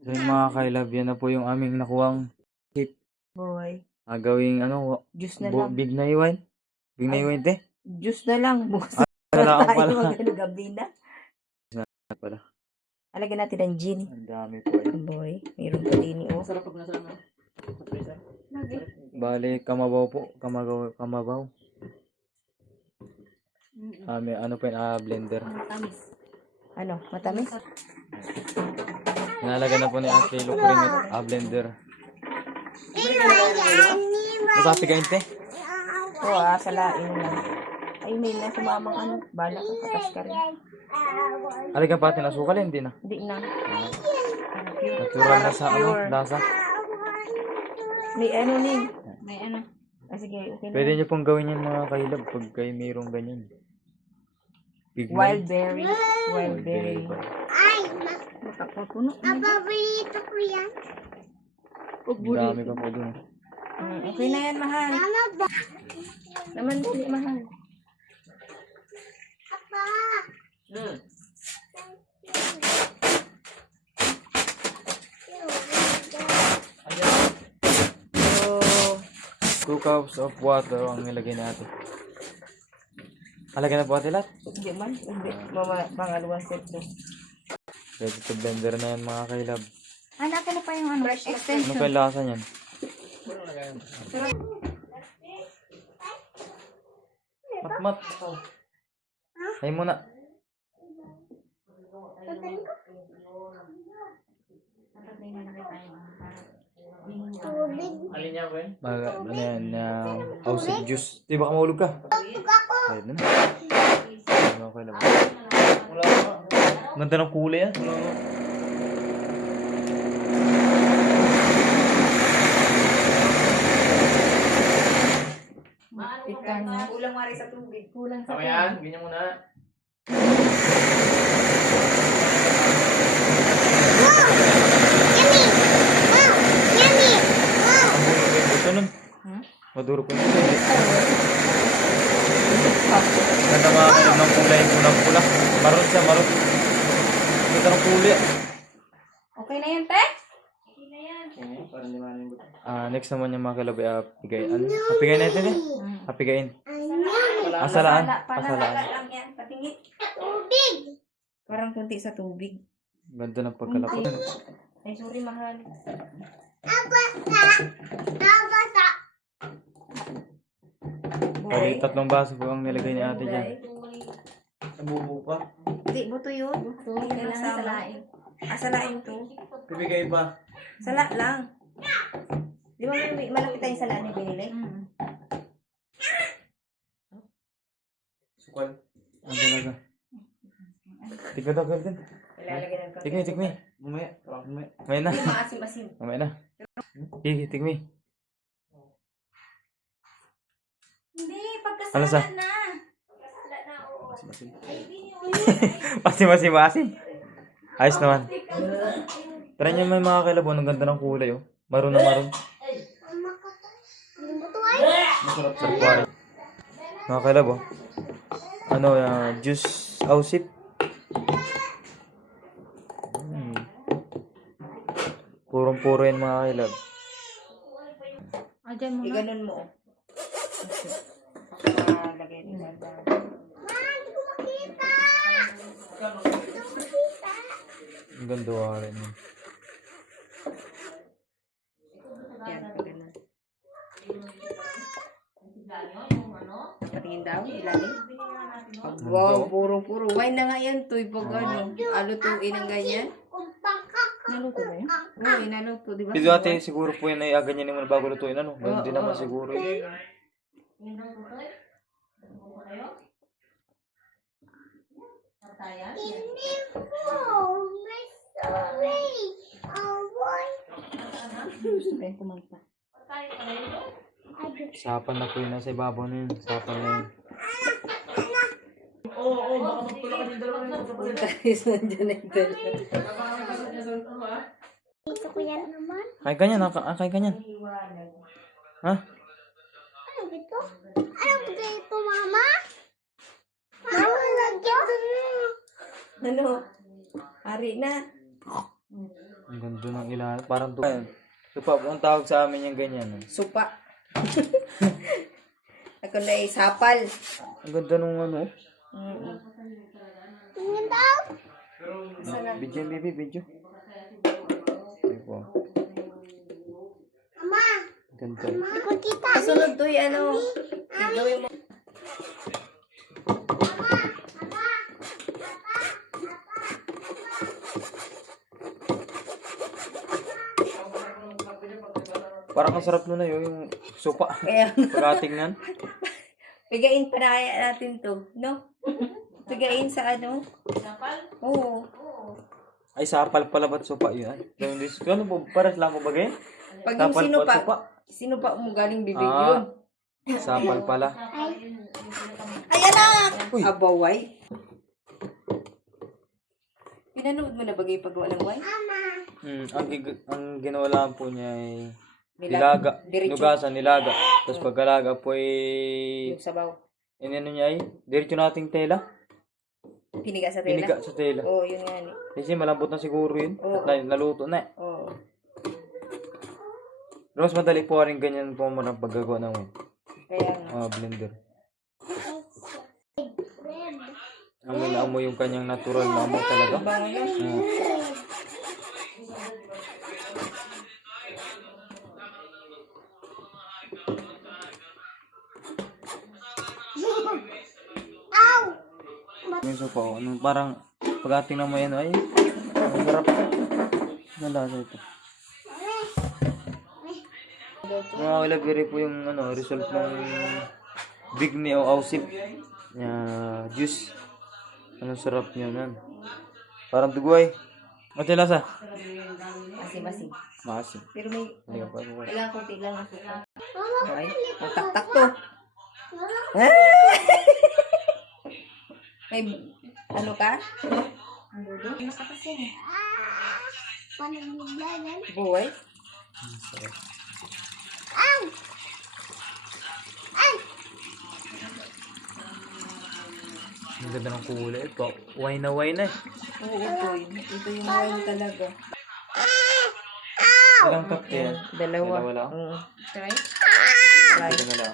So yung mga kailab, yan na po yung aming nakuwang tip. Boy. Gawing ano, Juice na lang. big na iwan. Big na iwan, te. Juice na lang. Bukas Wala na ako tayo pala. magano gabi na. Pala. Alagyan natin ng gin. Ang dami po yun. Boy. Mayroon pa din oh. Sarap pag nasa ano. Bale, kamabaw po. Kamabaw. May ano po yun, blender. Matamis. Ano? Matamis? Nalagyan na po ni Ashley Lucrim blender. Masapi kain, te. Oo, salain lang. Ay, may na sumamang ano. Bala ka, katas ka rin. Alagyan pa natin asukal, hindi na. Hindi na. Natural na sa ano, lasa. May ano ning. May ano. Sige, okay na. Pwede nyo pong gawin yung mga kailab pag kayo mayroong ganyan. Wild berry. Wild berry. Ay, Nakapuno. paborito ko yan. Ang dami pa po dun. Okay na yan, mahal. Ano ba? Naman dali, mahal. Papa. So, 2 cups of water ang nilagay natin. Alagyan na po natin lahat. Hindi man. Hindi. Pangalawang set to. Ready to blender na yan mga kailab. Anak ka na pa yung ano? Ano Extension. pa yung lasa niyan? Mat. Ay muna. Tubig. Alin niya, Ben? Ano yan, ausig juice. Di baka mahulog ka? Tubig ako. Ayun na. Mga kailab. Wala pa. Ganda ng kulay yan. Ikan na. Kulang mari sa tubig. Kulang sa Tama yan, ganyan muna. Yummy. Wow. Yummy. Wow. Ito nun. Maduro po yun. Ganda mga kailab ng kulay. Pulang-pula. Maroon siya, maroon. Ganda ng kulay. Okay na yan, te? Para hindi man yung buto. Next naman yung mga kailab ay pigay. Ano? Papigayin natin eh. Papigayin. Ano? Asalaan. Panalaga Asalaan. lang yan. Patingin. Tubig. Parang kunti sa tubig. Ganda ng pagkalapot. Ay, sorry, mahal. Nabasa. Nabasa. Bali, 3 baso po ang nilagay ni ate dyan. Nabubo pa. Hindi, buto yun. Buto. Kailangan salain. Salain to. Bibigay pa. Sala lang. Di ba may malaki tayong sala na binili? Sukal. Ang talaga. Tikma daw, Golden. Ilalagay ng Tikmi, tikmi. Mamaya. Parang mamaya. Mamaya na. Hindi maasim-asim. Mamaya na. Sige, tikmi. Hindi, pagkasala Ano sa? na. Pagkasala na, oo. Masim, masim. Ayos naman. Try nyo may mga kailabo. Ang ganda ng kulay, oh. Maroon na maroon. Yung buto ay. Masarap sa kuwari. Mga kailabo. Ano, juice ausip. Purong-puro yan mga kailab. Iganon mo. Lagay rin na. Hindi ko makita. Ang ganda wa rin. Yan, pagkanon. Patingin daw, ilalim. Wow, puro-puro. Wine na nga yan, tuy. Pag ano, alutuin ang ganyan. Naluto ba yun? Oo, inaluto, di ba? Dito ate, siguro po yan ay ganyan naman bago lutuin. Ano? Hindi naman siguro. Eh. Hindi po. May sorry. Gusto ba yung kumanta? Sapan na po yun. Nasa ibabaw na yun. Sapan na yun. Oo, baka magtulak ka yung dalawa na yung kapatid. Guys, nandiyan na yung dalawa. Dito ko yan naman. Kain ka niyan. Kain ka niyan. Ha? Ano ito? Ano ito, mama? Mama, lagyan mo. Ano? Ari na. Ang ganda ng ilalim. Parang doon. Supa, ang tawag sa amin yung ganyan. Supa. Ako na sapal. Ang ganda nung ano. Tingin daw. Video, baby, video. Ay po. Mama, Ganda. hindi ko kita. Kasunod to ano. Gawin mo. Parang ang sarap nun na yun, yung supa. Kaya, Pagkatingnan. pigain pa na kaya natin to. No? Pigain sa ano? Oo. Ay, sapal pala ba't supa yun? Ay, ano po, pares lang po bagay? Pag yung Sapal pa, supa. sino pa mo galing bibig Ah. yun? Sapal pala. Ayan na! Uy. Abaway. Pinanood mo na bagay paggawa ng wine? Ang ginawa lang po niya ay Nilag- nilaga. diretso. Nugasan, nilaga. Tapos pagkalaga po ay Yung sabaw. ano niya ay diretso nating tela. Piniga sa tela? Piniga sa tela. Oo, yun nga ni. Kasi malambot na siguro yun. Oo. At naluto na. Oo. Pero mas madali po rin ganyan po mo ng paggagawa ng wine. Kaya nga. Blender. Amoy na amoy yung kanyang natural na amoy talaga. Bango yun. Oo. May sopa ko. Anong parang pag-ating na mo yan ay ang sarap. Ang lasa ito. Mga kalabiri po yung ano, result ng bigni o ausip juice. Anong sarap niya nan. Parang dugoy. Mati lasa? Asim-asim. Maasim. Pero may, Hindi ka pa ako. kailangan konti lang. Okay. Mataktak to. May, ano ka? Ang dudo? Ano ka kasi? Panagbigayan. Buhay? Ang ganda ng kulay. Ito, wine na wine eh. Oo, ito yung wine talaga. Ilang cup yan? Dalawa. Dalawa lang? Try? Ito na lang.